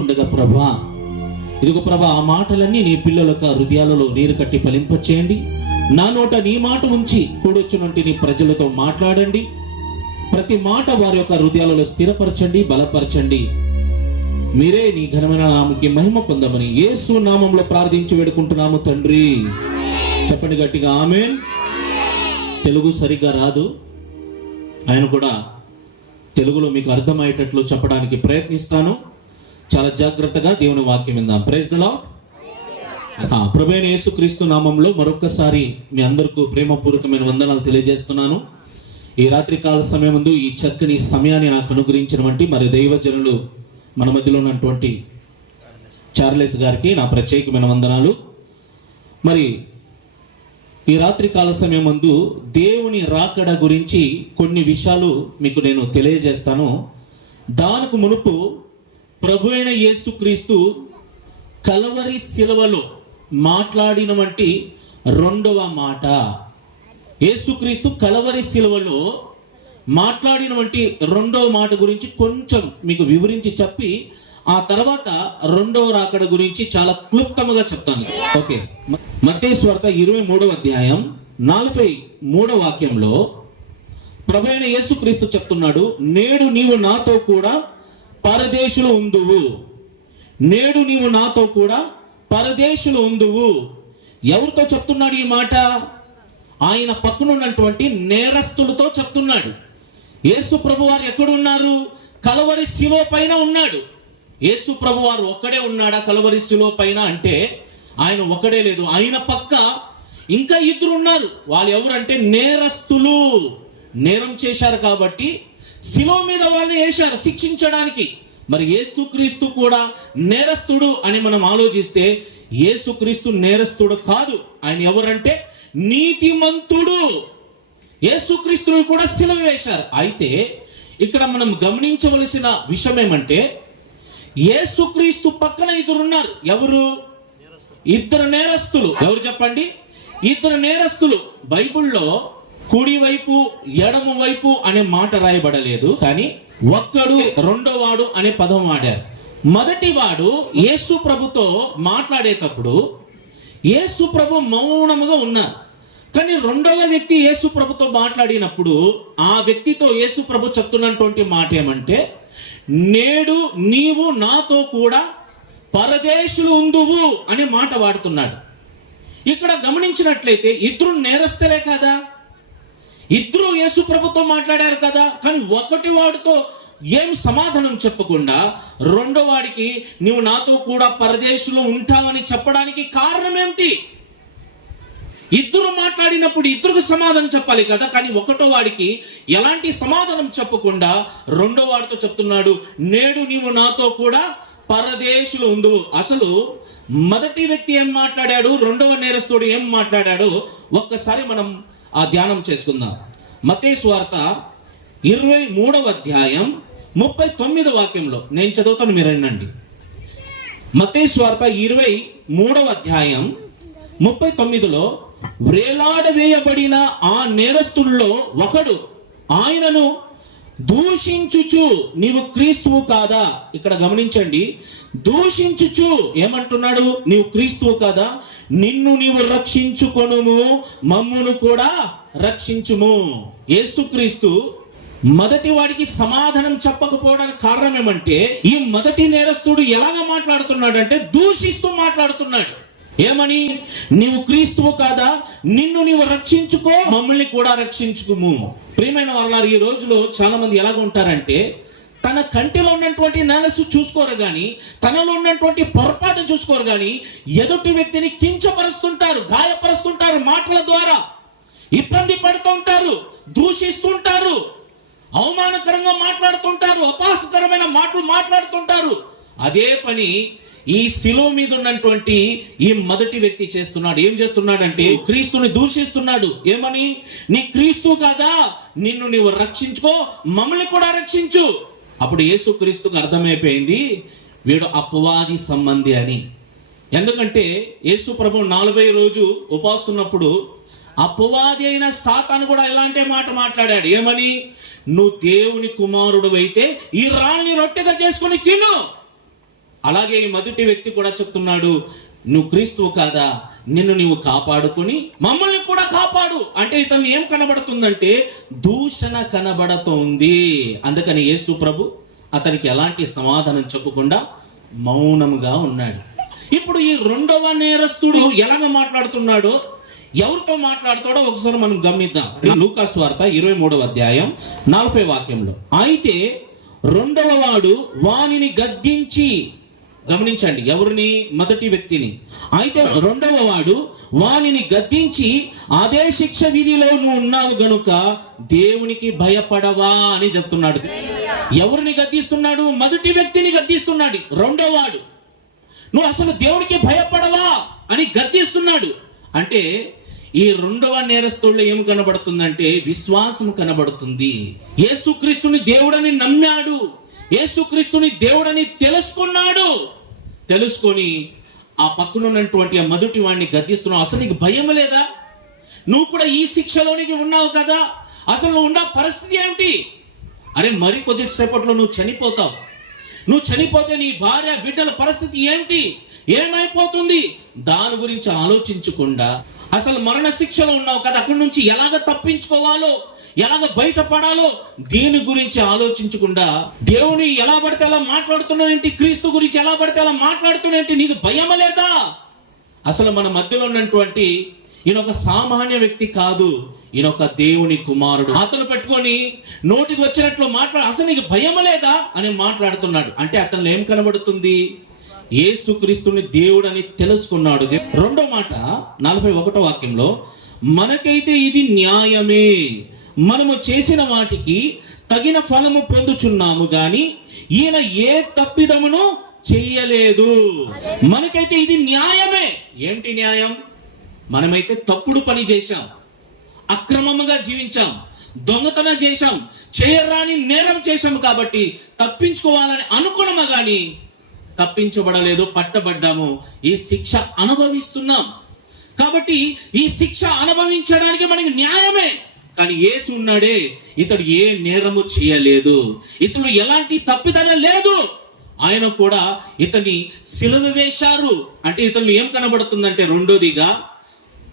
ఉండగా ప్రభా, ఇదిగో ప్రభా, ఆ మాటలన్నీ నీ పిల్లల హృదయాలలో నీరు కట్టి ఫలింపచేయండి. నా నోట నీ మాట ఉంచి కూడొచ్చునంటి నీ ప్రజలతో మాట్లాడండి. ప్రతి మాట వారి యొక్క హృదయాలలో స్థిరపరచండి, బలపరచండి. మీరే నీ ఘనమైన నామముకి మహిమ పొందమని యేసు నామంలో ప్రార్థించి వేడుకుంటున్నాము తండ్రి. చెప్పండి గట్టిగా ఆమేన్. తెలుగు సరిగ్గా రాదు, ఆయన కూడా తెలుగులో మీకు అర్థమయ్యేటట్లు చెప్పడానికి ప్రయత్నిస్తాను. చాలా జాగ్రత్తగా దేవుని వాక్యం విందాం. Praise the lord. ప్రభువైన యేసుక్రీస్తు నామంలో మరొకసారి మీ అందరికీ ప్రేమపూర్వకమైన వందనాలు తెలియజేస్తున్నాను. ఈ రాత్రి కాల సమయం ముందు ఈ చక్కని సమయాన్ని నాకు అనుగ్రహించినటువంటి మరి దైవజనులు మన మధ్యలో ఉన్నటువంటి చార్లెస్ గారికి నా ప్రత్యేకమైన వందనాలు. మరి ఈ రాత్రి కాల సమయం ముందు దేవుని రాకడ గురించి కొన్ని విషయాలు మీకు నేను తెలియజేస్తాను. దానికి మునుపు ప్రభువైన యేసుక్రీస్తు కల్వరి శిలువలో మాట్లాడిన వంటి రెండవ మాట, యేసుక్రీస్తు కల్వరి శిలువలో మాట్లాడిన వంటి రెండవ మాట గురించి కొంచెం మీకు వివరించి చెప్పి ఆ తర్వాత రెండవ రాకడ గురించి చాలా క్లుప్తంగా చెప్తాను. ఓకే, మత్తయి సువార్త 23వ అధ్యాయం 43వ వాక్యంలో ప్రభువైన యేసుక్రీస్తు చెప్తున్నాడు, నేడు నీవు నాతో కూడా పరదేశులు ఉందువు. నేడు నీవు నాతో కూడా పరదేశులు ఉందువు. ఎవరితో చెప్తున్నాడు ఈ మాట? ఆయన పక్కనున్నటువంటి నేరస్తులతో చెప్తున్నాడు. యేసు ప్రభు వారు ఎక్కడున్నారు? కల్వరి శిలువ పైన ఉన్నాడు. యేసు ప్రభు వారు ఒక్కడే ఉన్నాడా కల్వరి శిలువ పైన అంటే? ఆయన ఒక్కడే లేదు, ఆయన పక్క ఇంకా ఇద్దరు ఉన్నారు. వాళ్ళు ఎవరంటే నేరస్తులు. నేరం చేశారు కాబట్టి శిలువ మీద వాళ్ళని వేశారు శిక్షించడానికి. మరి యేసుక్రీస్తు కూడా నేరస్తుడు అని మనం ఆలోచిస్తే యేసుక్రీస్తు నేరస్తుడు కాదు. ఆయన ఎవరంటే నీతిమంతుడు. యేసుక్రీస్తుని కూడా శిలువ వేశారు. అయితే ఇక్కడ మనం గమనించవలసిన విషయం ఏమంటే యేసుక్రీస్తు పక్కన ఇద్దరు ఉన్నారు. ఎవరు? ఇద్దరు నేరస్తులు. ఎవరు చెప్పండి? ఇద్దరు నేరస్తులు. బైబిల్లో కుడి వైపు ఎడమ వైపు అనే మాట రాయబడలేదు, కానీ ఒక్కడు రెండో వాడు అనే పదం వాడారు. మొదటి వాడు యేసు ప్రభుతో మాట్లాడేటప్పుడు యేసు ప్రభు మౌనముగా ఉన్నారు. కానీ రెండవ వ్యక్తి యేసు ప్రభుతో మాట్లాడినప్పుడు ఆ వ్యక్తితో యేసు ప్రభు చెప్తున్నటువంటి మాట ఏమంటే, నేడు నీవు నాతో కూడా పరదేశులు ఉందువు అనే మాట వాడుతున్నాడు. ఇక్కడ గమనించినట్లయితే ఇద్దరు నేరస్తులే కదా, ఇద్దరు యేసు ప్రభుతో మాట్లాడారు కదా. కానీ ఒకటి వాడితో ఏం సమాధానం చెప్పకుండా రెండో వాడికి నీవు నాతో కూడా పరదేశులు ఉంటావని చెప్పడానికి కారణం ఏమిటి? ఇద్దరు మాట్లాడినప్పుడు ఇద్దరికి సమాధానం చెప్పాలి కదా, కానీ ఒకటో వాడికి ఎలాంటి సమాధానం చెప్పకుండా రెండో వాడితో చెప్తున్నాడు, నేడు నీవు నాతో కూడా పరదేశులు ఉందువు. అసలు మొదటి వ్యక్తి ఏం మాట్లాడాడు, రెండవ నేరస్తుడు ఏం మాట్లాడాడు ఒక్కసారి మనం ఆ ధ్యానం చేసుకుందాం. మత్తయి సువార్త 23వ అధ్యాయం 39వ వాక్యంలో నేను చదువుతాను, మీరు వినండి. మత్తయి సువార్త 23వ అధ్యాయం 39లో వేలాడవేయబడిన ఆ నేరస్తుల్లో ఒకడు ఆయనను దూషించుచు నీవు క్రీస్తువు కాదా? ఇక్కడ గమనించండి, దూషించుచు ఏమంటున్నాడు? నీవు క్రీస్తువు కాదా? నిన్ను నీవు రక్షించుకొనుము, మమ్మును కూడా రక్షించుము. యేసుక్రీస్తు మొదటి వాడికి సమాధానం చెప్పకపోవడానికి కారణం ఏమంటే ఈ మొదటి నేరస్తుడు ఎలాగ మాట్లాడుతున్నాడంటే దూషిస్తూ మాట్లాడుతున్నాడు. ఏమని? నీవు క్రీస్తువు కాదా? నిన్ను నీవు రక్షించుకో, మమ్మల్ని కూడా రక్షించుకుము. ప్రియమైన వాళ్ళారు, ఈ రోజులో చాలా మంది ఎలాగ ఉంటారంటే తన కంటిలో ఉన్నటువంటి నేరస్తు చూసుకోరు కానీ తనలో ఉన్నటువంటి పొరపాటు చూసుకోరు కానీ ఎదుటి వ్యక్తిని కించపరుస్తుంటారు, గాయపరుస్తుంటారు, మాటల ద్వారా ఇబ్బంది పడుతుంటారు, దూషిస్తుంటారు, అవమానకరంగా మాట్లాడుతుంటారు, అపహాస్యకరమైన మాటలు మాట్లాడుతుంటారు. అదే పని ఈ శిలువ మీద ఉన్నటువంటి ఈ మొదటి వ్యక్తి చేస్తున్నాడు. ఏం చేస్తున్నాడంటే క్రీస్తుని దూషిస్తున్నాడు. ఏమని? నీ క్రీస్తు కాదా? నిన్ను నీవు రక్షించుకో, మమ్మల్ని కూడా రక్షించు. అప్పుడు యేసుక్రీస్తుకు అర్థమైపోయింది వీడు అపవాది సంబంధి అని. ఎందుకంటే యేసు ప్రభు 40 రోజు ఉపవాసం ఉన్నప్పుడు అపవాది అయిన సాతాను కూడా ఇలాంటి మాట మాట్లాడాడు. ఏమని? నువ్వు దేవుని కుమారుడు అయితే ఈ రాళ్ళని రొట్టెగా చేసుకుని తిను. అలాగే ఈ మొదటి వ్యక్తి కూడా చెప్తున్నాడు, నువ్వు క్రీస్తువు కాదా, నిన్ను నీవు కాపాడుకుని మమ్మల్ని కూడా కాపాడు అంటే ఇతను ఏం కనబడుతుందంటే దూషణ కనబడుతోంది. అందుకని యేసు ప్రభు అతనికి ఎలాంటి సమాధానం చెప్పకుండా మౌనముగా ఉన్నాడు. ఇప్పుడు ఈ రెండవ నేరస్తుడు ఎలాగ మాట్లాడుతున్నాడో, ఎవరితో మాట్లాడుతాడో ఒకసారి మనం గమనిద్దాం. లూకా సువార్త 23వ అధ్యాయం 40వ వాక్యంలో, అయితే రెండవ వాడు వానిని గద్దించి, గమనించండి ఎవరిని, మొదటి వ్యక్తిని. అయితే రెండవ వాడు వానిని గద్దించి, అదే శిక్ష విధిలో నువ్వు ఉన్నావు గనుక దేవునికి భయపడవా అని చెప్తున్నాడు. ఎవరిని గద్దిస్తున్నాడు? మొదటి వ్యక్తిని గద్దిస్తున్నాడు. రెండవ వాడు నువ్వు అసలు దేవునికి భయపడవా అని గద్దిస్తున్నాడు. అంటే ఈ రెండవ నేరస్తుల్లో ఏం కనబడుతుందంటే విశ్వాసం కనబడుతుంది. యేసుక్రీస్తుని దేవుడని నమ్మాడు, యేసుక్రీస్తుని దేవుడని తెలుసుకున్నాడు. తెలుసుకొని ఆ పక్కన ఉన్నటువంటి ఆ మొదటి వాడిని గద్దిస్తున్నావు. అసలు నీకు భయం లేదా? నువ్వు కూడా ఈ శిక్షలోనికి ఉన్నావు కదా, అసలు నువ్వు ఉన్న పరిస్థితి ఏమిటి? అరే మరి కొద్దిసేపట్లో నువ్వు చనిపోతావు. నువ్వు చనిపోతే నీ భార్య బిడ్డల పరిస్థితి ఏంటి, ఏమైపోతుంది? దాని గురించి ఆలోచించకుండా అసలు మరణ శిక్షలో ఉన్నావు కదా, అక్కడి నుంచి ఎలాగ తప్పించుకోవాలో, ఎలాగ బయటపడాలో దీని గురించి ఆలోచించకుండా దేవుని ఎలా పడితే అలా మాట్లాడుతున్నావేంటి, క్రీస్తు గురించి ఎలా పడితే అలా మాట్లాడుతున్నావేంటి? నీకు భయం లేదా? అసలు మన మధ్యలో ఉన్నటువంటి ఈయన ఒక సామాన్య వ్యక్తి కాదు, ఈయన ఒక దేవుని కుమారుడు. అతను పెట్టుకొని నోటికి వచ్చినట్లు అసలు నీకు భయం లేదా అని మాట్లాడుతున్నాడు. అంటే అతను ఏం కనబడుతుంది? యేసుక్రీస్తుని దేవుడని తెలుసుకున్నాడు. రెండో మాట 41వ వాక్యంలో, మనకైతే ఇది న్యాయమే, మనము చేసిన వాటికి తగిన ఫలము పొందుచున్నాము గాని ఈయన ఏ తప్పిదమును చెయ్యలేదు. మనకైతే ఇది న్యాయమే. ఏంటి న్యాయం? మనమైతే తప్పుడు పని చేశాం, అక్రమముగా జీవించాం, దొంగతనం చేశాం, చేయరాని నేరం చేశాం కాబట్టి తప్పించుకోవాలని అనుకున్నాము గాని తప్పించబడలేదు, పట్టబడ్డాము, ఈ శిక్ష అనుభవిస్తున్నాం. కాబట్టి ఈ శిక్ష అనుభవించడానికి మనకి న్యాయమే. కానీ యేసు ఉన్నాడే, ఇతడు ఏ నేరము చేయలేదు, ఇతడు ఎలాంటి తప్పిదనం లేదు. ఆయన కూడా ఇతన్ని సిలువ వేశారు. అంటే ఇతను ఏం కనబడుతుందంటే రెండోదిగా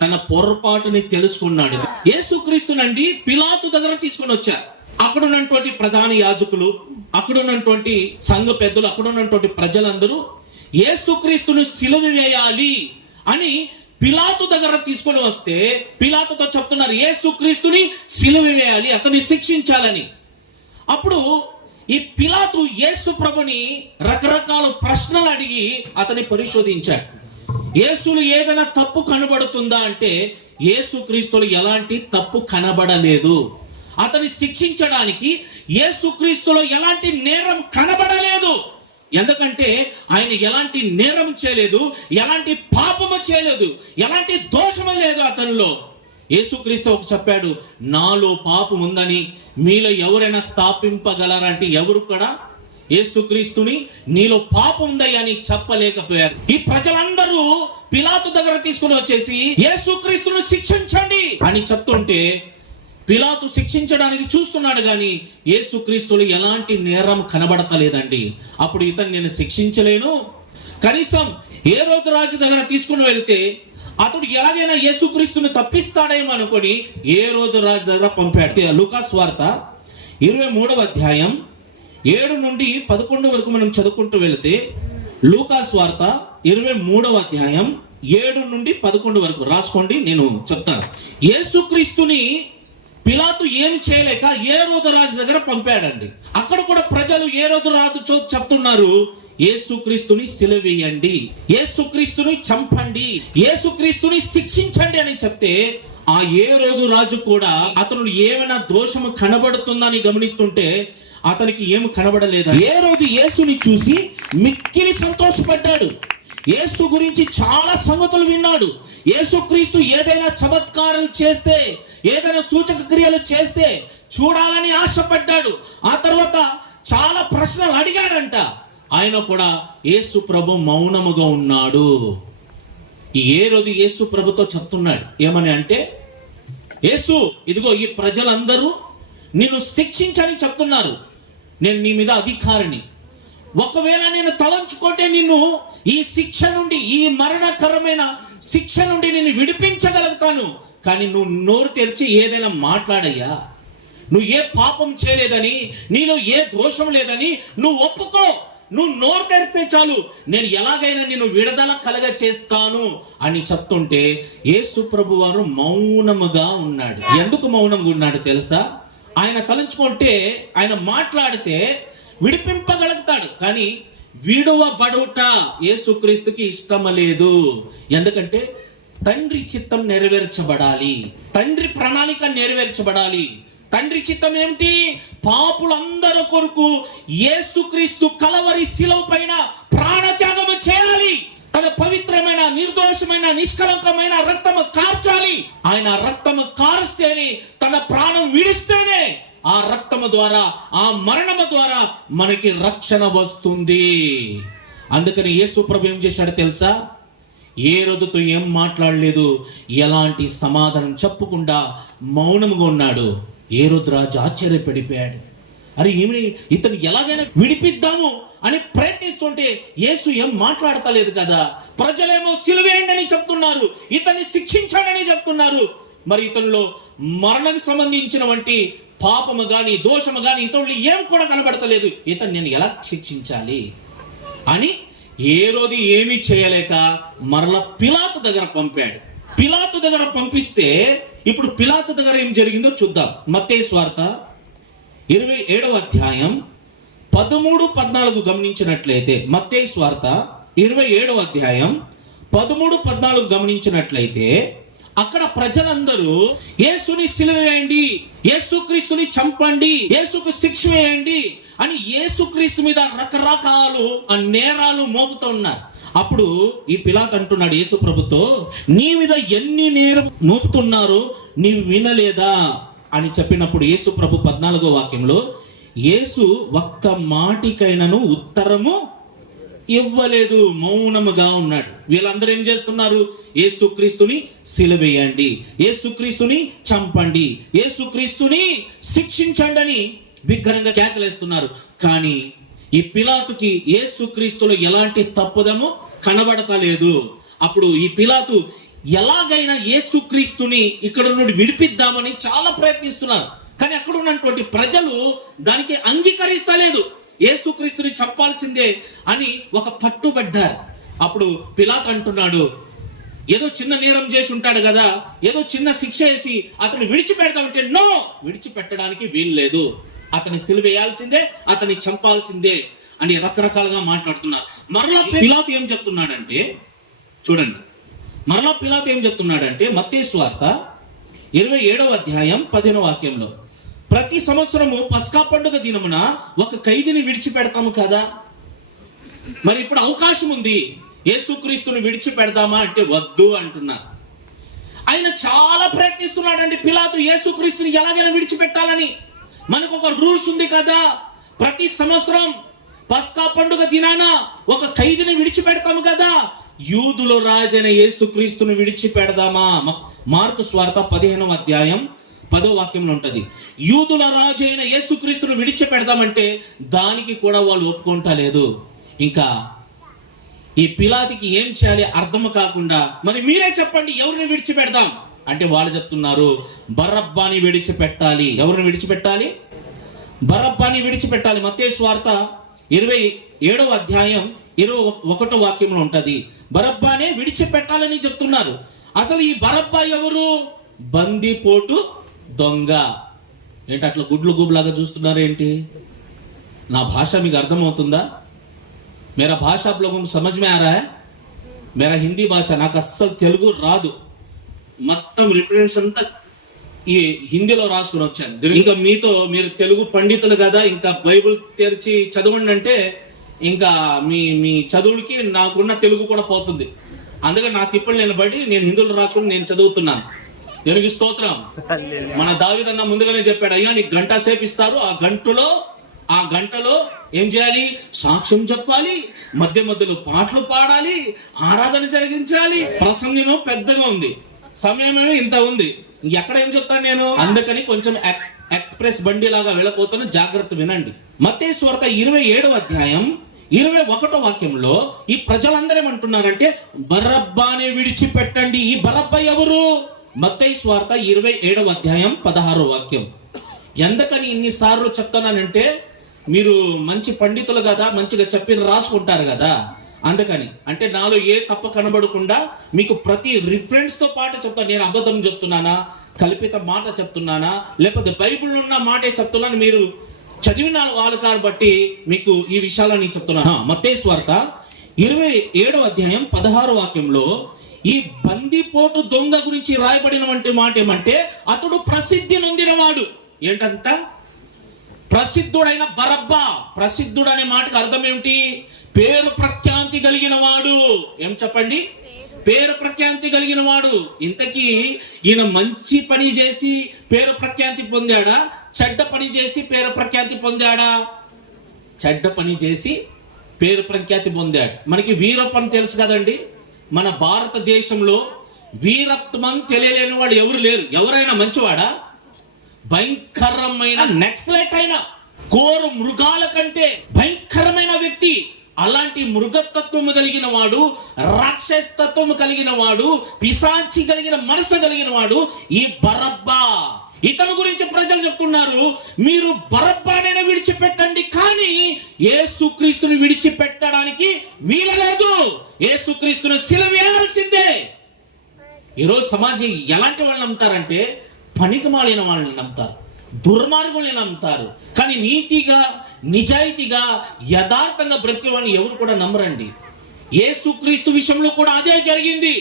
తన పొరపాటుని తెలుసుకున్నాడు. యేసుక్రీస్తునండి పిలాతు దగ్గర తీసుకొని వచ్చారు. అక్కడ ఉన్నటువంటి ప్రధాన యాజకులు, అక్కడ ఉన్నటువంటి సంఘ పెద్దలు, అక్కడ ఉన్నటువంటి ప్రజలందరూ యేసుక్రీస్తును సిలువ వేయాలి అని పిలాతు దగ్గర తీసుకొని వస్తే పిలాతుతో చెప్తున్నారు, యేసుక్రీస్తుని సిలువ వేయాలి, అతన్ని శిక్షించాలని. అప్పుడు ఈ పిలాతు యేసు ప్రభుని రకరకాల ప్రశ్నలు అడిగి అతన్ని పరిశోధించాడు. యేసులో ఏదైనా తప్పు కనబడుతుందా అంటే యేసుక్రీస్తులో ఎలాంటి తప్పు కనబడలేదు. అతన్ని శిక్షించడానికి యేసుక్రీస్తులో ఎలాంటి నేరం కనబడలేదు. ఎందుకంటే ఆయన ఎలాంటి నేరం చేయలేదు, ఎలాంటి పాపము చేయలేదు, ఎలాంటి దోషము లేదు అతనిలో. యేసుక్రీస్తు ఒక చెప్పాడు, నాలో పాపం ఉందని మీలో ఎవరైనా స్థాపింపగలరంటే ఎవరు కూడా యేసుక్రీస్తుని నీలో పాపం ఉందని అని చెప్పలేకపోయారు. ఈ ప్రజలందరూ పిలాతు దగ్గర తీసుకుని వచ్చేసి యేసుక్రీస్తును శిక్షించండి అని చెప్తుంటే పిలాతు శిక్షించడానికి చూస్తున్నాడు కానీ యేసుక్రీస్తులో ఎలాంటి నేరం కనబడతలేదండి. అప్పుడు ఇతను నేను శిక్షించలేను, కనీసం హేరోదు రాజు దగ్గర తీసుకుని వెళ్తే అతడు ఎలాగైనా యేసుక్రీస్తుని తప్పిస్తాడేమో అనుకొని హేరోదు రాజు దగ్గర పంపాడు. లూకా సువార్త 23వ అధ్యాయం 7 నుండి 11 వరకు మనం చదువుకుంటూ వెళితే, లూకా సువార్త 23వ అధ్యాయం 7 నుండి 11 వరకు రాసుకోండి, నేను చెప్తాను. యేసుక్రీస్తుని పిలాతు ఏం చేయలేక హేరోదు రాజు దగ్గర పంపాడండి. అక్కడ కూడా ప్రజలు హేరోదు రాజు చెప్తున్నారు, యేసుక్రీస్తుని సిలువేయండి, యేసుక్రీస్తుని చంపండి, యేసుక్రీస్తుని శిక్షించండి అని చెప్తే ఆ హేరోదు రాజు కూడా అతను ఏమైనా దోషము కనబడుతుందని గమనిస్తుంటే అతనికి ఏమి కనబడలేదు. హేరోదు యేసుని చూసి మిక్కిలి సంతోషపడ్డాడు. యేసు గురించి చాలా సంగతులు విన్నాడు. యేసుక్రీస్తు ఏదైనా చమత్కారాలు చేస్తే, ఏదైనా సూచక క్రియలు చేస్తే చూడాలని ఆశపడ్డాడు. ఆ తర్వాత చాలా ప్రశ్నలు అడిగాడంట. ఆయన కూడా యేసు ప్రభు మౌనముగా ఉన్నాడు. ఈ హేరోదు యేసు ప్రభుతో చెప్తున్నాడు ఏమని అంటే, యేసు ఇదిగో ఈ ప్రజలందరూ నిన్ను శిక్షించని చెప్తున్నారు, నేను నీ మీద అధికారిని, ఒకవేళ నేను తలంచుకుంటే నిన్ను ఈ శిక్ష నుండి, ఈ మరణకరమైన శిక్ష నుండి నేను విడిపించగలుగుతాను. కానీ నువ్వు నోరు తెరిచి ఏదైనా మాట్లాడయ్యా, నువ్వు ఏ పాపం చేయలేదని, నీలో ఏ దోషం లేదని నువ్వు ఒప్పుకో, నువ్వు నోరు తెరిస్తే చాలు, నేను ఎలాగైనా నిన్ను విడుదల కలగ చేస్తాను అని చెప్తుంటే యేసు ప్రభు వారు మౌనముగా ఉన్నాడు. ఎందుకు మౌనంగా ఉన్నాడు తెలుసా? ఆయన తలంచుకుంటే, ఆయన మాట్లాడితే విడిపింపగలుగుతాడు. కానీ విడువబడుట యేసుక్రీస్తుకి ఇష్టం లేదు. ఎందుకంటే తండ్రి చిత్తం నెరవేర్చబడాలి, తండ్రి ప్రణాళిక నెరవేర్చబడాలి. తండ్రి చిత్తం ఏమిటి? పాపులందరి కొరకు యేసుక్రీస్తు కలవరి శిలువ పైన ప్రాణత్యాగము చేయాలి. తన పవిత్రమైన, నిర్దోషమైన, నిష్కలంకమైన రక్తము కార్చాలి. ఆయన రక్తము కారుస్తేనే, తన ప్రాణం విడిస్తేనే ఆ రక్తము ద్వారా, ఆ మరణము ద్వారా మనకి రక్షణ వస్తుంది. అందుకని యేసు ప్రభు ఏం చేశాడు తెలుసా? ఏ రోజుతో ఏం మాట్లాడలేదు, ఎలాంటి సమాధానం చెప్పకుండా మౌనముగా ఉన్నాడు. ఏ రోజు రాజు ఆశ్చర్యపడిపోయాడు. అరే ఏమి, ఇతను ఎలాగైనా విడిపిద్దాము అని ప్రయత్నిస్తుంటే యేసు ఏం మాట్లాడతలేదు కదా. ప్రజలేమో సిలువేయండి అని చెప్తున్నారు, ఇతన్ని శిక్షించాడని చెప్తున్నారు. మరి ఇతనిలో మరణకు సంబంధించిన వంటి పాపము గాని, దోషము గాని ఇతరులు ఏం కూడా కనబడతలేదు. ఇతను నేను ఎలా శిక్షించాలి అని ఏ రోజు ఏమీ చేయలేక మరలా పిలాతు దగ్గర పంపాడు. పిలాతు దగ్గర పంపిస్తే ఇప్పుడు పిలాతు దగ్గర ఏం జరిగిందో చూద్దాం. మత్తయి సువార్త 27వ అధ్యాయం 13-14 గమనించినట్లయితే, మత్తయి సువార్త 27వ అధ్యాయం 13-14 గమనించినట్లయితే, అక్కడ ప్రజలందరూ యేసుని సిలువ వేయండి, యేసుక్రీస్తుని చంపండి, యేసుకు శిక్ష వేయండి అని యేసుక్రీస్తు మీద రకరకాలు నేరాలు మోపుతూ ఉన్నారు. అప్పుడు ఈ పిలాతు అంటున్నాడు యేసు ప్రభుతో, నీ మీద ఎన్ని నేరం మోపుతున్నారో నీవు వినలేదా అని చెప్పినప్పుడు యేసు ప్రభు 14వ వాక్యంలో, యేసు ఒక్క మాటికైనను ఉత్తరము ఇవ్వలేదు, మౌనముగా ఉన్నాడు. వీళ్ళందరూ ఏం చేస్తున్నారు? యేసుక్రీస్తుని సిలువేయండి, యేసుక్రీస్తుని చంపండి, యేసుక్రీస్తుని శిక్షించండి అని బిగ్గరగా కేకలేస్తున్నారు. కానీ ఈ పిలాతుకి యేసుక్రీస్తులో ఎలాంటి తప్పుదము కనబడతలేదు. అప్పుడు ఈ పిలాతు ఎలాగైనా యేసుక్రీస్తుని ఇక్కడ నుండి విడిపిద్దామని చాలా ప్రయత్నిస్తున్నారు. కానీ అక్కడ ఉన్నటువంటి ప్రజలు దానికి అంగీకరిస్తలేదు. యేసుక్రీస్తుని చంపాల్సిందే అని ఒక పట్టుబడ్డారు. అప్పుడు పిలాతు అంటున్నాడు, ఏదో చిన్న నేరం చేసి ఉంటాడు కదా, ఏదో చిన్న శిక్ష వేసి అతను విడిచిపెడతామంటే, నో, విడిచిపెట్టడానికి వీలు లేదు, అతని సిలువేయాల్సిందే, అతన్ని చంపాల్సిందే అని రకరకాలుగా మాట్లాడుతున్నారు. మరలా పిలాతు ఏం చెప్తున్నాడంటే, చూడండి, మరలా పిలాతు ఏం చెప్తున్నాడంటే మత్తయి సువార్త 27వ అధ్యాయం 10వ వాక్యంలో, ప్రతి సంవత్సరము పస్కా పండుగ దినమున ఒక ఖైదీని విడిచిపెడతాము కదా, మరి ఇప్పుడు అవకాశం ఉంది, యేసుక్రీస్తుని విడిచిపెడదామా అంటే వద్దు అంటున్నారు. ఆయన చాలా ప్రయత్నిస్తున్నాడండి పిలాతు యేసుక్రీస్తుని ఎలాగైనా విడిచిపెట్టాలని. మనకు ఒక రూల్స్ ఉంది కదా, ప్రతి సంవత్సరం పస్కా పండుగ దినాన ఒక ఖైదీని విడిచిపెడతాము కదా, యూదుల రాజైన యేసుక్రీస్తుని విడిచిపెడదామా? మార్కు సువార్త 15వ అధ్యాయం 10వ వాక్యంలో ఉంటది. యూదుల రాజైన యేసుక్రీస్తుని విడిచిపెడదామంటే దానికి కూడా వాళ్ళు ఒప్పుకుంటా లేదు. ఇంకా ఈ పిలాతుకి ఏం చేయాలి అర్థం కాకుండా, మరి మీరే చెప్పండి ఎవరిని విడిచిపెడదాం అంటే వాళ్ళు చెప్తున్నారు, బరబ్బని విడిచిపెట్టాలి. ఎవరిని విడిచిపెట్టాలి? బరబ్బని విడిచిపెట్టాలి. మత్తయి సువార్త 27వ అధ్యాయం 21వ వాక్యంలో ఉంటది. బరబ్బానే విడిచిపెట్టాలని చెప్తున్నారు. అసలు ఈ బరబ్బా ఎవరు? బందిపోటు దొంగ. ఏంటి అట్లా గుడ్లు గుబులాగా చూస్తున్నారు ఏంటి? నా భాష మీకు అర్థమవుతుందా? मेरा भाषा आप लोगों को समझ में आ रहा है? मेरा हिंदी भाषा నాకు అస్సలు తెలుగు రాదు, మొత్తం రిఫరెన్స్ అంతా ఈ హిందీలో రాసుకుని వచ్చాను. ఇంకా మీతో, మీరు తెలుగు పండితులు కదా, ఇంకా బైబిల్ తెరిచి చదవండి అంటే ఇంకా మీ చదువులకి నాకున్న తెలుగు కూడా పోతుంది. అందుకని నా తిప్పలు నిలబడి నేను హిందీలో రాసుకుని నేను చదువుతున్నాను. దేవునికి స్తోత్రం. మన దావీదన్న ముందుగానే చెప్పాడు, అయ్యా నీకు గంట సేపు ఇస్తారు, ఆ గంటలో ఏం చేయాలి? సాక్ష్యం చెప్పాలి, మధ్య మధ్యలో పాటలు పాడాలి, ఆరాధన జరిగించాలి. ప్రసంగమేమో పెద్దగా ఉంది, సమయమేమో ఇంత ఉంది, ఎక్కడ ఏం చెప్తాను నేను? అందుకని కొంచెం ఎక్స్ప్రెస్ బండి లాగా వెళ్ళిపోతాను, జాగ్రత్త వినండి. మత్తయి సువార్త 27వ అధ్యాయం 21వ వాక్యంలో ఈ ప్రజలందరూ ఏమంటున్నారంటే బరబ్బాని విడిచిపెట్టండి. ఈ బరబ్బా ఎవరు? మత్తయి సువార్త 27వ అధ్యాయం 16వ వాక్యం. ఎందుకని ఇన్నిసార్లు చెప్తానంటే మీరు మంచి పండితులు కదా, మంచిగా చెప్పిన రాసుకుంటారు కదా, అందుకని. అంటే నాలో ఏ తప్ప కనబడకుండా మీకు ప్రతి రిఫరెన్స్ తో పాటు చెప్తాను. నేను అబద్ధం చెప్తున్నానా, కల్పిత మాట చెప్తున్నానా, లేకపోతే బైబిల్ ఉన్న మాటే చెప్తున్నాను, మీరు చదివిన వాళ్ళ బట్టి మీకు ఈ విషయాలని చెప్తున్నాను. మత్తయి సువార్త 27వ అధ్యాయం 16వ వాక్యంలో ఈ బందిపోటు దొంగ గురించి రాయబడినటువంటి మాట ఏమంటే అతడు ప్రసిద్ధి నొందినవాడు. ఏంటంట? ప్రసిద్ధుడైన బరబ్బా. ప్రసిద్ధుడు అనే మాటకు అర్థం ఏమిటి? పేరు ప్రఖ్యాతి కలిగిన వాడు. ఏం చెప్పండి? పేరు ప్రఖ్యాతి కలిగిన వాడు. ఇంతకీ ఈయన మంచి పని చేసి పేరు ప్రఖ్యాతి పొందాడా, చెడ్డ పని చేసి పేరు ప్రఖ్యాతి పొందాడా? చెడ్డ పని చేసి పేరు ప్రఖ్యాతి పొందాడు. మనకి వీరప్పని తెలుసు కదండి. మన భారతదేశంలో వీరత్వం తెలియలేని వాడు ఎవరు లేరు. ఎవరైనా మంచివాడా? భయంకరమైన నెక్సలైట్ అయిన కోరు మృగాల కంటే భయంకరమైన వ్యక్తి. అలాంటి మృగతత్వము కలిగిన వాడు, రాక్షసత్వము కలిగిన వాడు, పిశాచి కలిగిన మనసు కలిగిన వాడు ఈ బరబ్బా. ఇతని గురించి ప్రజలు చెప్తున్నారు, మీరు బరబ్బానైనా విడిచిపెట్టండి, కానీ యేసుక్రీస్తుని విడిచిపెట్టడానికి వీలలేదు. యేసుక్రీస్తుని సిలువేయాల్సిందే. ఈరోజు సమాజం ఎలాంటి వాళ్ళని నమ్ముతారంటే పనికి మాలిన వాళ్ళని నమ్ముతారు, దుర్మార్గుల్ని నమ్ముతారు. కానీ నీతిగా, నిజాయితీగా, యథార్థంగా బ్రతికే వాళ్ళని ఎవరు కూడా నమ్మరండి. యేసుక్రీస్తు విషయంలో కూడా అదే జరిగింది.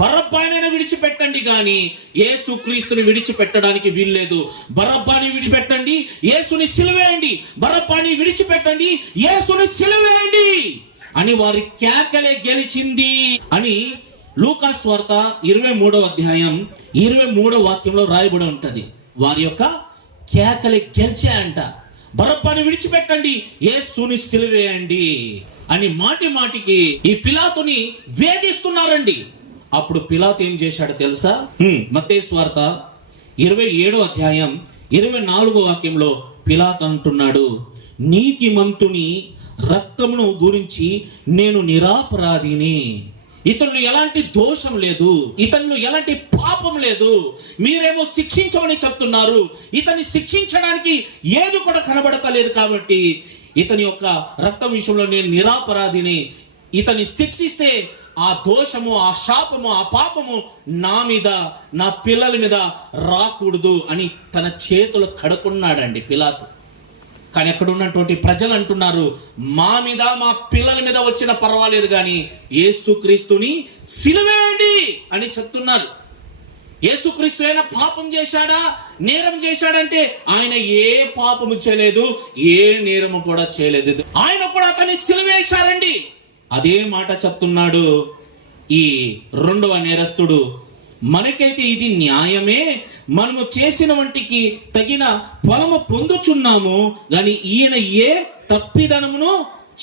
బరబ్బానైనా విడిచిపెట్టండి, కానీ యేసుక్రీస్తుని విడిచిపెట్టడానికి వీల్లేదు. బరబ్బాని విడిచిపెట్టండి, యేసుని సిలువేయండి. బరబ్బాని విడిచిపెట్టండి, యేసుని సిలువేయండి అని వారి కేకలే గెలిచింది అని లూకా సువార్త 23వ అధ్యాయం 23వ వాక్యంలో రాయబడి ఉంటది. వారి యొక్క కేకలే గెలిచాయంట. బరబ్బాని విడిచిపెట్టండి, యేసుని సిలువేయండి అని మాటి మాటికి ఈ పిలాతుని వేధిస్తున్నారండి. అప్పుడు పిలాతు ఏం చేశాడో తెలుసా? మత్తయి సువార్త 27వ అధ్యాయం 24వ వాక్యంలో పిలాతు అంటున్నాడు, నీతిమంతుని రక్తమును గురించి నేను నిరపరాధిని. ఇతను ఎలాంటి దోషం లేదు, ఇతను ఎలాంటి పాపం లేదు, మీరేమో శిక్షించమని చెప్తున్నారు. ఇతన్ని శిక్షించడానికి ఏది కూడా కనబడతలేదు, కాబట్టి ఇతని యొక్క రక్తం విషయంలో నేను నిరపరాధిని. ఇతన్ని శిక్షిస్తే ఆ దోషము, ఆ శాపము, ఆ పాపము నా మీద, నా పిల్లల మీద రాకూడదు అని తన చేతులు కడుక్కున్నాడండి పిలాతు. కానీ అక్కడ ఉన్నటువంటి ప్రజలు అంటున్నారు, మా మీద, మా పిల్లల మీద వచ్చిన పర్వాలేదు, కానీ యేసుక్రీస్తుని సిలువేయండి అని చెప్తున్నారు. యేసుక్రీస్తు అయినా పాపం చేశాడా, నేరం చేశాడంటే ఆయన ఏ పాపము చేయలేదు, ఏ నేరము కూడా చేయలేదు. ఆయన కూడా అతన్ని సిలువేశారండి. అదే మాట చెప్తున్నాడు ఈ 2వ నేరస్తుడు. మనకైతే ఇది న్యాయమే, మనము చేసిన వంటికి తగిన ఫలము పొందుచున్నాము, కానీ ఈయన ఏ తప్పిదనమును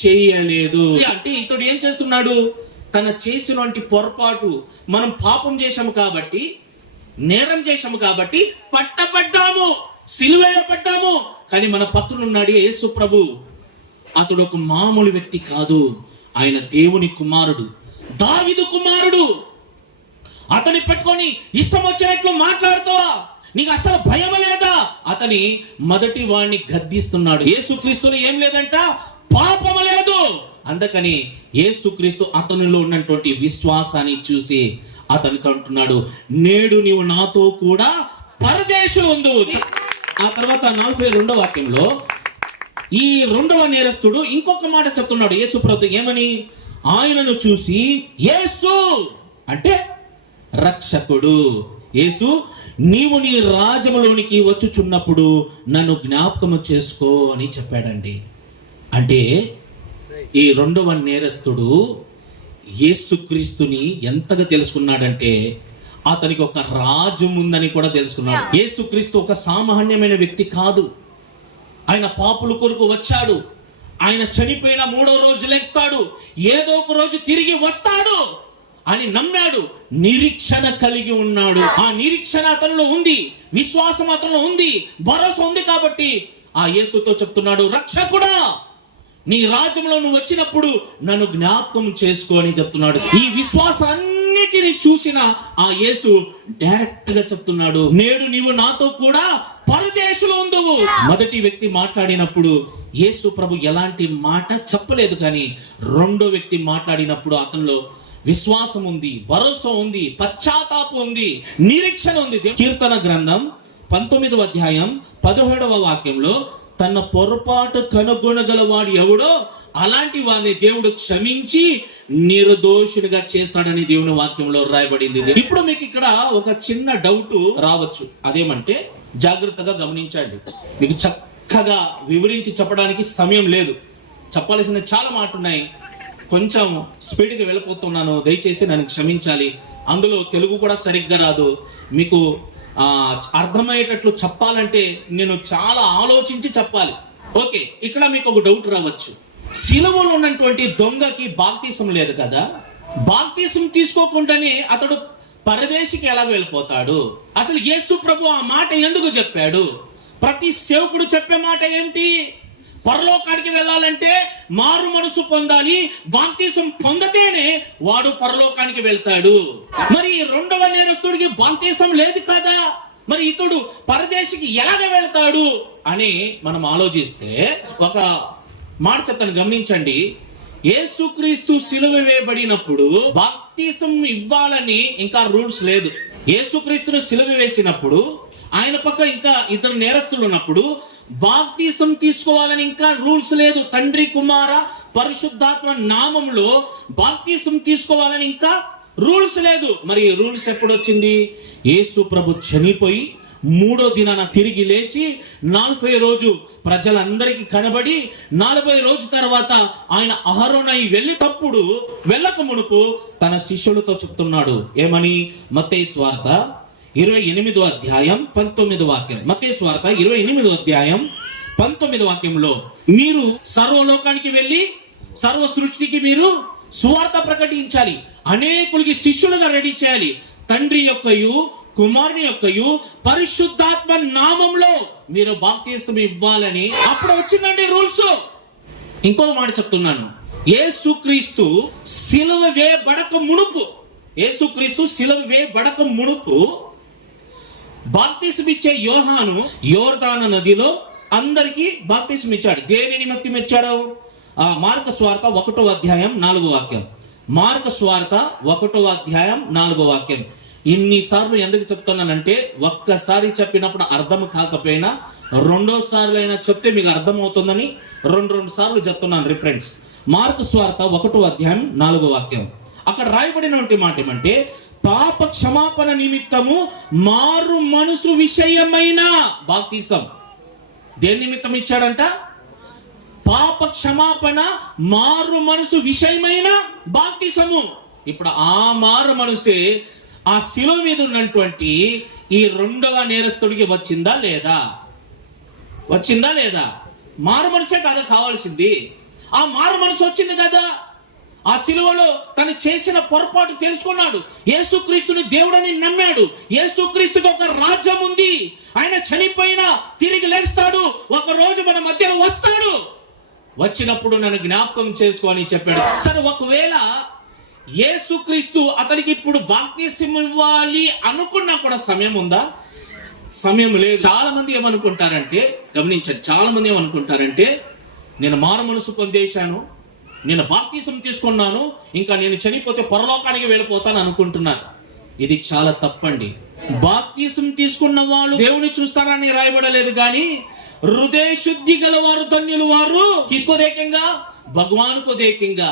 చేయలేదు. అంటే ఇతడు ఏం చేస్తున్నాడు? తన చేసినటువంటి పొరపాటు, మనం పాపం చేశాము కాబట్టి, నేరం చేశాము కాబట్టి పట్టబడ్డాము, సిలువేయబడ్డాము. కానీ మన పక్కన ఉన్నాడు యేసు ప్రభు. అతడు ఒక మామూలు వ్యక్తి కాదు, ఆయన దేవుని కుమారుడు, దావీదు కుమారుడు. అతని పెట్టుకొని ఇష్టం వచ్చినట్లు మాట్లాడుతావా? నీకు అసలు భయం లేదా? అతని మొదటి వాడిని గద్దిస్తున్నాడు. యేసుక్రీస్తులో ఏం లేదంట, పాపము లేదు. అందుకని యేసుక్రీస్తు అతనిలో ఉన్నటువంటి విశ్వాసాన్ని చూసి అతనితో అంటున్నాడు, నేడు నీవు నాతో కూడా పరదేశంలో ఉండు. ఆ తర్వాత 42వ వాక్యంలో ఈ 2వ నేరస్తుడు ఇంకొక మాట చెప్తున్నాడు యేసు ప్రభు. ఏమని? ఆయనను చూసి, యేసు అంటే రక్షకుడు, యేసు నీవు నీ రాజ్యములోనికి వచ్చుచున్నప్పుడు నన్ను జ్ఞాపకము చేసుకో అని చెప్పాడండి. అంటే ఈ 2వ నేరస్తుడు యేసుక్రీస్తుని ఎంతగా తెలుసుకున్నాడంటే అతనికి ఒక రాజ్యం ఉందని కూడా తెలుసుకున్నాడు. యేసుక్రీస్తు ఒక సామాన్యమైన వ్యక్తి కాదు. ఆయన పాపుల కొరకు వచ్చాడు. ఆయన చనిపోయిన 3వ రోజు లేస్తాడు, ఏదో ఒక రోజు తిరిగి వస్తాడు అని నమ్మాడు. నిరీక్షణ కలిగి ఉన్నాడు. ఆ నిరీక్షణ అతనిలో ఉంది, విశ్వాసం అతనిలో ఉంది, భరోసా ఉంది. కాబట్టి ఆ యేసుతో చెప్తున్నాడు, రక్షకుడా నీ రాజ్యంలో నువ్వు వచ్చినప్పుడు నన్ను జ్ఞాపకం చేసుకో అని చెప్తున్నాడు. ఈ విశ్వాసాన్నిటిని చూసిన ఆ యేసు డైరెక్ట్ గా చెప్తున్నాడు, నేడు నీవు నాతో కూడా పరదేశంలో ఉందువు. మొదటి వ్యక్తి మాట్లాడినప్పుడు యేసు ప్రభు ఎలాంటి మాట చెప్పలేదు, కానీ రెండో వ్యక్తి మాట్లాడినప్పుడు అతనిలో విశ్వాసం ఉంది, భరోసా ఉంది, పశ్చాత్తాపం ఉంది, నిరీక్షణ ఉంది. కీర్తన గ్రంథం 19వ అధ్యాయం 17వ వాక్యంలో తన పొరపాటు కనుగొనగలవాడు ఎవడో అలాంటి వారిని దేవుడు క్షమించి నిర్దోషుడిగా చేస్తాడని దేవుని వాక్యంలో రాయబడింది. ఇప్పుడు మీకు ఇక్కడ ఒక చిన్న డౌట్ రావచ్చు, అదేమంటే జాగ్రత్తగా గమనించండి. మీకు చక్కగా వివరించి చెప్పడానికి సమయం లేదు, చెప్పాల్సిన చాలా మాట ఉన్నాయి, కొంచెం స్పీడ్గా వెళ్ళిపోతున్నాను, దయచేసి నన్ను క్షమించాలి. అందులో తెలుగు కూడా సరిగ్గా రాదు, మీకు అర్థమయ్యేటట్లు చెప్పాలంటే నేను చాలా ఆలోచించి చెప్పాలి. ఓకే, ఇక్కడ మీకు ఒక డౌట్ రావచ్చు, సిలువలో ఉన్నటువంటి దొంగకి బాప్తిసం లేదు కదా, బాప్తిసం తీసుకోకుండానే అతడు పరదేశికి ఎలా వెళ్ళిపోతాడు? అసలు యేసు ప్రభు ఆ మాట ఎందుకు చెప్పాడు? ప్రతి సేవకుడు చెప్పే మాట ఏంటి? పరలోకానికి వెళ్ళాలంటే మారు మనసు పొందాలి, బాప్తిసం పొందితేనే వాడు పరలోకానికి వెళ్తాడు. మరి రెండవ నేరస్తుడికి బాప్తిసం లేదు కదా, మరి ఇతడు పరదేశికి ఎలాగ వెళ్తాడు అని మనం ఆలోచిస్తే ఒక మాట చెప్తాను, గమనించండి. యేసుక్రీస్తు సిలువ వేయబడినప్పుడు బాప్తిసం ఇవ్వాలని ఇంకా రూల్స్ లేదు. యేసుక్రీస్తును సిలువ వేసినప్పుడు ఆయన పక్క ఇంకా ఇద్దరు నేరస్తులు ఉన్నప్పుడు బాప్తిసం తీసుకోవాలని ఇంకా రూల్స్ లేదు. తండ్రి, కుమార, పరిశుద్ధాత్మ నామములో బాప్తిసం తీసుకోవాలని ఇంకా రూల్స్ లేదు. మరి రూల్స్ ఎప్పుడు వచ్చింది? యేసు ప్రభు చనిపోయి 3వ దినాన తిరిగి లేచి 40వ రోజు ప్రజలందరికీ కనబడి 40వ రోజు తర్వాత ఆయన అహరోనై వెళ్ళేటప్పుడు వెళ్ళక మునుపు తన శిష్యులతో చెప్తున్నాడు ఏమని? మత్తయి సువార్త 28వ అధ్యాయం 19వ వాక్యం. మత్తయి సువార్త 28వ అధ్యాయం 19వ వాక్యంలో, మీరు సర్వలోకానికి వెళ్ళి సర్వ సృష్టికి మీరు సువార్త ప్రకటించాలి, అనేకులకి శిష్యులుగా రెడీ చేయాలి, తండ్రి యొక్కయు కుమారుని యొక్కయు పరిశుద్ధాత్మ నామంలో మీరు బాప్తిసం ఇవ్వాలని. అప్పుడు వచ్చిందండి రూల్స్. ఇంకో మాట చెప్తున్నాను, యేసుక్రీస్తు సిలువ వేయబడక మునుపు, యేసుక్రీస్తు సిలువ వేయబడక మునుపు బాప్తిసం ఇచ్చే యోహాను యోర్దాను నదిలో అందరికీ బాప్తిసం ఇచ్చాడు. దేని నిమిత్తం ఇచ్చాడు? మార్కు సువార్త 1వ అధ్యాయం 4వ వాక్యం. మార్కు సువార్త 1వ అధ్యాయం 4వ వాక్యం. ఇన్నిసార్లు ఎందుకు చెప్తున్నానంటే, ఒక్కసారి చెప్పినప్పుడు అర్థం కాకపోయినా రెండోసార్లు అయినా చెప్తే మీకు అర్థం అవుతుందని రెండు సార్లు చెప్తున్నాను రిఫరెన్స్. మార్కు సువార్త 1వ అధ్యాయం 4వ వాక్యం. అక్కడ రాయబడినటువంటి మాట ఏమంటే, పాప క్షమాపణ నిమిత్తము మారు మనసు విషయమైన బాప్తిసం. దేని నిమిత్తం ఇచ్చాడంట? పాప క్షమాపణ మారు మనసు విషయమైన బాప్తిసము. ఇప్పుడు ఆ మారు మనసే ఆ శిలువ మీద ఉన్నటువంటి ఈ రెండవ నేరస్తుడికి వచ్చిందా లేదా? వచ్చిందా లేదా? మారు మనసే కదా కావాల్సింది. ఆ మారు మనసు వచ్చింది కదా. ఆ శిలువలో తను చేసిన పొరపాటు తెలుసుకున్నాడు, యేసుక్రీస్తుని దేవుడని నమ్మాడు, యేసుక్రీస్తుకి ఒక రాజ్యం ఉంది, ఆయన చనిపోయినా తిరిగి లేస్తాడు, ఒక రోజు మన మధ్యలో వస్తాడు, వచ్చినప్పుడు నన్ను జ్ఞాపకం చేసుకో అని చెప్పాడు. సరే, ఒకవేళ యేసుక్రీస్తు అతనికి ఇప్పుడు బాప్తిసం ఇవ్వాలి అనుకున్నా కూడా సమయం ఉందా? సమయం లేదు. చాలా మంది ఏమనుకుంటారంటే, గమనించండి, చాలా మంది ఏమనుకుంటారంటే, నేను మారు మనసు పొందేశాను, నేను బాప్తిసం తీసుకున్నాను, ఇంకా నేను చనిపోతే పరలోకానికి వెళ్ళిపోతాను అనుకుంటున్నారు. ఇది చాలా తప్పండి. బాప్తిసం తీసుకున్న వాళ్ళు దేవుని చూస్తారని రాయబడలేదు, కానీ హృదయ శుద్ధి గల వారు ధన్యులు వారు. కిస్కో దేखेंगा? भगवान को देखेंगा.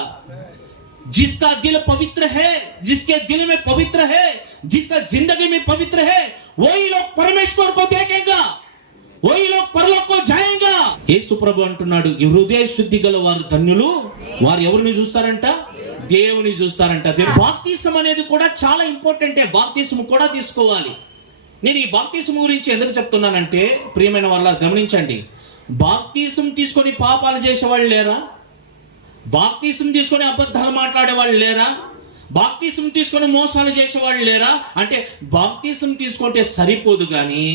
जिसका दिल पवित्र है, जिसके दिल में पवित्र है, जिसका जिंदगी में पवित्र है, वही लोग परमेश्वर को देखेंगा, वही लोग परलोक को जाएंगा. యేసు ప్రభు అంటున్నాడు, ఈ హృదయ శుద్ధి గల వారు ధన్యులు, వారు ఎవరిని చూస్తారంట? దేవుని చూస్తారంట. బాప్తిసం అనేది కూడా చాలా ఇంపార్టెంట్. బాప్తిసం కూడా తీసుకోవాలి. నేను ఈ బాప్తిసం గురించి ఎందుకు చెప్తున్నానంటే, ప్రియమైన వాళ్ళ గమనించండి, బాప్తిసం తీసుకొని పాపాలు చేసేవాళ్ళు లేరా? బాప్తిసం తీసుకొని అబద్ధాలు మాట్లాడే వాళ్ళు లేరా? బాప్తిసం తీసుకొని మోసాలు చేసేవాళ్ళు లేరా? అంటే బాప్తిసం తీసుకుంటే సరిపోదు, కానీ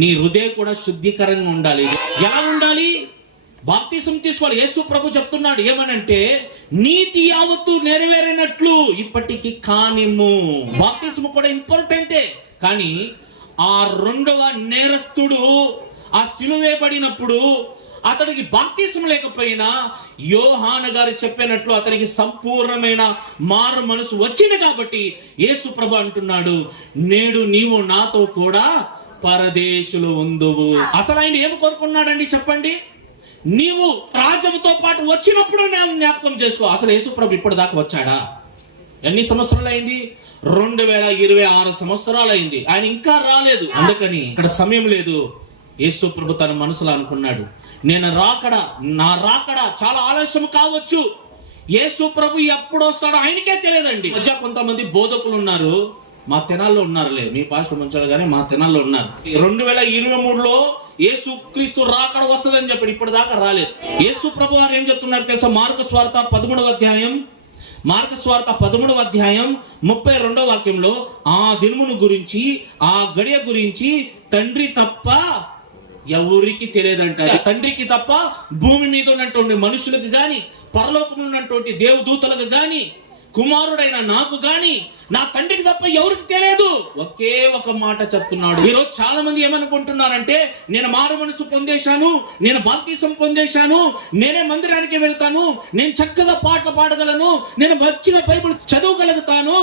నీ హృదయం కూడా శుద్ధీకరంగా ఉండాలి. ఎలా ఉండాలి? బాప్తిసం తీసుకోవాలి. యేసు ప్రభు చెప్తున్నాడు ఏమనంటే, నీతి యావత్తు నెరవేరినట్లు ఇప్పటికి కానిమ్ము. బాప్తిసం కూడా ఇంపార్టెంటే, కానీ ఆ రెండవ నేరస్తుడు ఆ సిలువేయబడినప్పుడు అతడికి బాప్తిసం లేకపోయినా యోహాను గారు చెప్పినట్లు అతనికి సంపూర్ణమైన మారు మనసు వచ్చింది. కాబట్టి యేసు ప్రభు అంటున్నాడు, నేడు నీవు నాతో కూడా పరదేశులు ఉందువు. అసలు ఆయన ఏమి కోరుకున్నాడండి చెప్పండి? నీవు రాజ్యంతో పాటు వచ్చినప్పుడు నేను జ్ఞాపకం చేసుకో. అసలు యేసు ప్రభు ఇప్పటిదాకా వచ్చాడా? ఎన్ని సంవత్సరాలు అయింది? 2026 సంవత్సరాలు అయింది. ఆయన ఇంకా రాలేదు. అందుకని ఇక్కడ సమయం లేదు. యేసు ప్రభు తన మనసులో అనుకున్నాడు, నా రాకడ చాలా ఆలస్యం కావచ్చు. యేసు ప్రభు ఎప్పుడు వస్తాడో ఆయనకే తెలియదండి. మధ్య కొంతమంది బోధకులు ఉన్నారు, మా తెనాల్లో ఉన్నారులే, మీ పాస్టర్ మంచాడు కానీ మా తెనాల్లో ఉన్నారు. 2023లో యేసు క్రీస్తు రాకడ వస్తుందని చెప్పాడు, ఇప్పటిదాకా రాలేదు. యేసు ప్రభు వారు ఏం చెప్తున్నారు తెలుసా? మార్కు స్వార్త 13వ అధ్యాయం 32వ వాక్యంలో, ఆ దినమును గురించి, ఆ గడియ గురించి తండ్రి తప్ప ఎవరికి తెలియదంట. తండ్రికి తప్ప భూమి మీద ఉన్నటువంటి మనుషులకు గాని, పరలోకం ఉన్నటువంటి దేవదూతలకు గాని, కుమారుడైన నాకు గాని, నా తండ్రికి తప్ప ఎవరికి తెలియదు. ఒకే ఒక మాట చెప్తున్నాడు. ఈరోజు చాలా మంది ఏమనుకుంటున్నారంటే, నేను మారు మనసు పొందేశాను, నేను బాప్తిసం పొందేశాను, నేనే మందిరానికి వెళ్తాను, నేను చక్కగా పాటలు పాడగలను, నేను మంచిగా బైబిల్ చదవగలుగుతాను,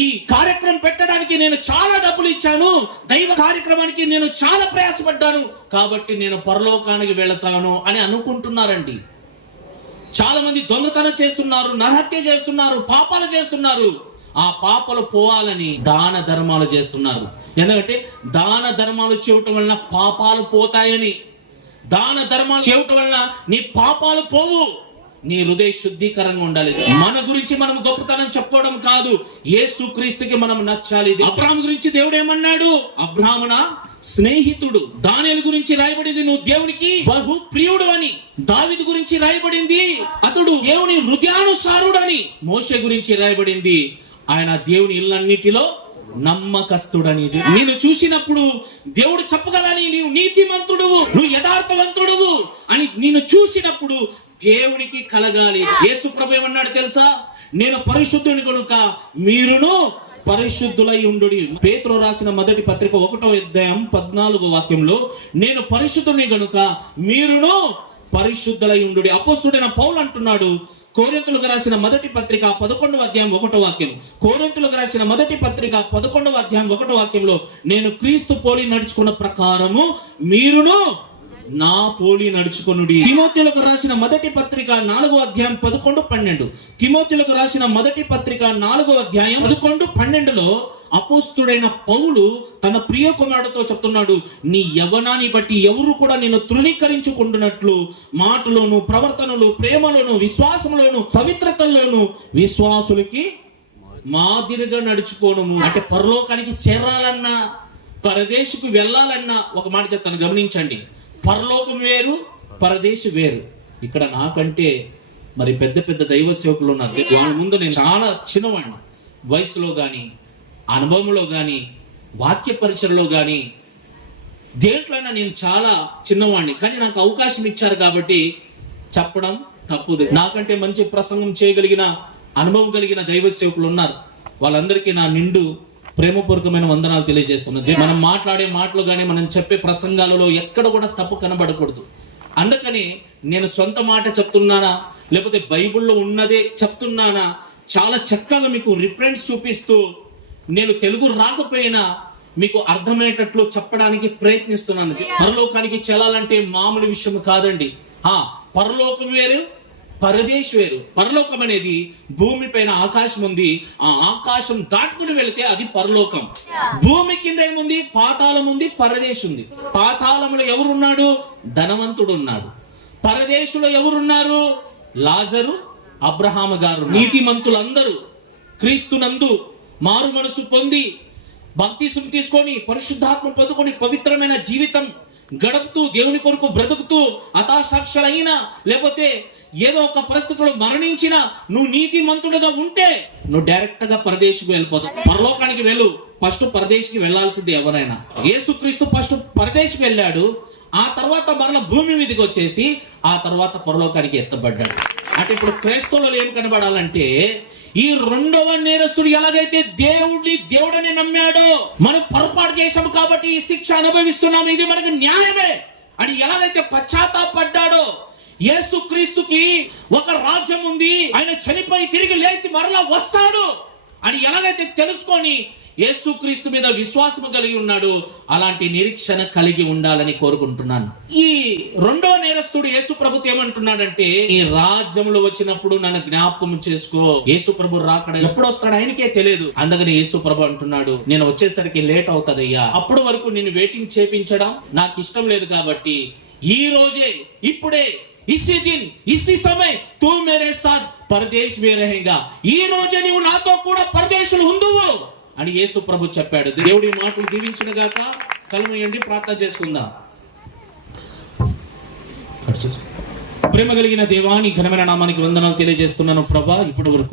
ఈ కార్యక్రమం పెట్టడానికి నేను చాలా డబ్బులు ఇచ్చాను, దైవ కార్యక్రమానికి నేను చాలా ప్రయాసపడ్డాను, కాబట్టి నేను పరలోకానికి వెళతాను అని అనుకుంటున్నారండి. చాలా మంది దొంగతనం చేస్తున్నారు, నరహత్య చేస్తున్నారు, పాపాలు చేస్తున్నారు. ఆ పాపాలు పోవాలని దాన ధర్మాలు చేస్తున్నారు. ఎందుకంటే దాన ధర్మాలు చేయటం వలన పాపాలు పోతాయని. దాన ధర్మాలు చేయటం వలన నీ పాపాలు పోవు, నీ హృదయ శుద్ధీకరంగా ఉండాలి. మన గురించి మనం గొప్పతనం చెప్పుకోవడం కాదు, యేసుక్రీస్తుకి మనం నచ్చాలి. అబ్రాహాము గురించి దేవుడు ఏమన్నాడు? అబ్రాహాము నా స్నేహితుడు. దానియేలు గురించి రాయబడింది, నువ్వు దేవునికి బహు ప్రియుడు అని. దావీదు గురించి రాయబడింది, అతడు దేవుని హృదయానుసారుడు అని. మోషే గురించి రాయబడింది, ఆయన దేవుని ఇళ్ళన్నిటిలో నమ్మకస్తుడని. నేను చూసినప్పుడు దేవుడు చెప్పగలని, నీవు నీతిమంతుడువు, నువ్వు యథార్థవంతుడువు అని నేను చూసినప్పుడు దేవునికి కలగాలి. యేసు ప్రభు ఏమన్నాడు తెలుసా? నేను పరిశుద్ధుని కనుక మీరును పరిశుద్ధులై ఉండుడి. పేతురు రాసిన మొదటి పత్రిక 1వ అధ్యాయం 14వ వాక్యంలో, నేను పరిశుద్ధుని గనుక మీరును పరిశుద్ధులై ఉండుడి. అపోస్తలుడైన పౌలు అంటున్నాడు, కొరింథీయులకు రాసిన మొదటి పత్రిక 11వ అధ్యాయం 1వ వాక్యం, కొరింథీయులకు రాసిన మొదటి పత్రిక 11వ అధ్యాయం 1వ వాక్యంలో, నేను క్రీస్తు పోలి నడుచుకున్న ప్రకారము మీరును నా పోలి నడుచుకొనుడి. తిమోతిలకు రాసిన మొదటి పత్రిక 4వ అధ్యాయం 11-12, తిమోతిలకు రాసిన మొదటి పత్రిక 4వ అధ్యాయం 11-12లో అపోస్తుడైన పౌలు తన ప్రియ కుమారుడితో చెప్తున్నాడు, నీ యవ్వనాన్ని బట్టి ఎవరు కూడా నిన్ను తృణీకరించుకుంటున్నట్లు మాటలోను, ప్రవర్తనలు, ప్రేమలోను, విశ్వాసంలోను, పవిత్రతల్లోను విశ్వాసులకి మాదిరిగా నడుచుకోవడము. అంటే పరలోకానికి చేరాలన్నా, పరదేశకు వెళ్ళాలన్నా, ఒక మాట చెప్తాను గమనించండి, పరలోకం వేరు, పరదేశం వేరు. ఇక్కడ నాకంటే మరి పెద్ద పెద్ద దైవ సేవకులు ఉన్నారు. వాళ్ళ ముందు నేను చాలా చిన్నవాడిని, వయసులో కానీ, అనుభవంలో కానీ, వాక్య పరిచయలో కానీ, దేంట్లోనైనా నేను చాలా చిన్నవాడిని. కానీ నాకు అవకాశం ఇచ్చారు కాబట్టి చెప్పడం తప్పుదు. నాకంటే మంచి ప్రసంగం చేయగలిగిన, అనుభవం కలిగిన దైవ సేవకులు ఉన్నారు. వాళ్ళందరికీ నా నిండు ప్రేమపూర్వకమైన వందనాలు తెలియజేస్తున్నది. మనం మాట్లాడే మాటలు కానీ, మనం చెప్పే ప్రసంగాలలో ఎక్కడ కూడా తప్పు కనబడకూడదు. అందుకని నేను సొంత మాట చెప్తున్నానా, లేకపోతే బైబిల్లో ఉన్నదే చెప్తున్నానా, చాలా చక్కగా మీకు రిఫరెన్స్ చూపిస్తూ, నేను తెలుగు రాకపోయినా మీకు అర్థమయ్యేటట్లు చెప్పడానికి ప్రయత్నిస్తున్నాను. పరలోకానికి చెల్లాలంటే మామూలు విషయం కాదండి. పరలోకం వేరు, పరదేశం వేరు. పరలోకం అనేది భూమి పైన ఆకాశం ఉంది, ఆ ఆకాశం దాటుకుని వెళితే అది పరలోకం. భూమి కింద ఏముంది? పాతాళం ఉంది, పరదేశం ఉంది. పాతాళంలో ఎవరున్నాడు? ధనవంతుడు ఉన్నాడు. పరదేశంలో ఎవరున్నారు? లాజరు, అబ్రహాము గారు. నీతిమంతులందరూ క్రీస్తునందు మారు మనసు పొంది, బాప్తిసం తీసుకొని, పరిశుద్ధాత్మ పొందుకొని, పవిత్రమైన జీవితం గడుపుతూ, దేవుని కొరకు బ్రతుకుతూ, హతాసాక్షులైనా లేకపోతే ఏదో ఒక పరిస్థితిలో మరణించిన నువ్వు నీతిమంతుడుగా ఉంటే నువ్వు డైరెక్ట్ గా పరదేశకు వెళ్ళిపోతావు. పరలోకానికి వెళ్ళు. ఫస్ట్ పరదేశకి వెళ్లాల్సింది ఎవరైనా. యేసుక్రీస్తు ఫస్ట్ పరదేశకు వెళ్ళాడు, ఆ తర్వాత మరల భూమి మీదకి వచ్చేసి ఆ తర్వాత పరలోకానికి ఎత్తబడ్డాడు. అంటే ఇప్పుడు క్రైస్తవులు ఏం కనబడాలంటే, ఈ రెండవ నేరస్తుడు ఎలాగైతే దేవుడని నమ్మాడో, మనం పొరపాటు చేశాము కాబట్టి ఈ శిక్ష అనుభవిస్తున్నాము, ఇది మనకు న్యాయమే అని ఎలాగైతే పశ్చాత్తాపడ్డాడో, యేసుక్రీస్తుకి ఒక రాజ్యం ఉంది, ఆయన చనిపోయి తిరిగి లేచి మరలా వస్తాడు అని ఎలాగైతే తెలుసుకొని యేసుక్రీస్తు మీద విశ్వాసం కలిగి ఉన్నాడు, అలాంటి నిరీక్షణ కలిగి ఉండాలని కోరుకుంటున్నాను. ఈ రెండో నేరస్తుడు యేసు ప్రభుత్వం ఏమంటున్నాడంటే, ఈ రాజ్యంలో వచ్చినప్పుడు నన్ను జ్ఞాపకం చేసుకో. యేసు ప్రభు రాకడ ఎప్పుడు వస్తాడు ఆయనకే తెలియదు. అందుకని యేసు ప్రభు అంటున్నాడు, నేను వచ్చేసరికి లేట్ అవుతుందయ్యా, అప్పటి వరకు నేను వెయిటింగ్ చేపించడం నాకు ఇష్టం లేదు, కాబట్టి ఈ రోజే, ఇప్పుడే, ఇसी दिन इसी समय तू मेरे साथ परदेश में रहेगा, ఈ రోజే నీవు నాతో కూడా పరదేశంలో ఉందువు అని యేసు ప్రభు చెప్పాడు. దేవుడి మాటలు దీవించిన గాక. కలమయండి, ప్రార్థన చేసుకుందాం. ప్రేమ కలిగిన దేవా, నీ ఘనమైన నామానికి వందనాలు తెలియజేస్తున్నాను ప్రభా. ఇప్పటి వరకు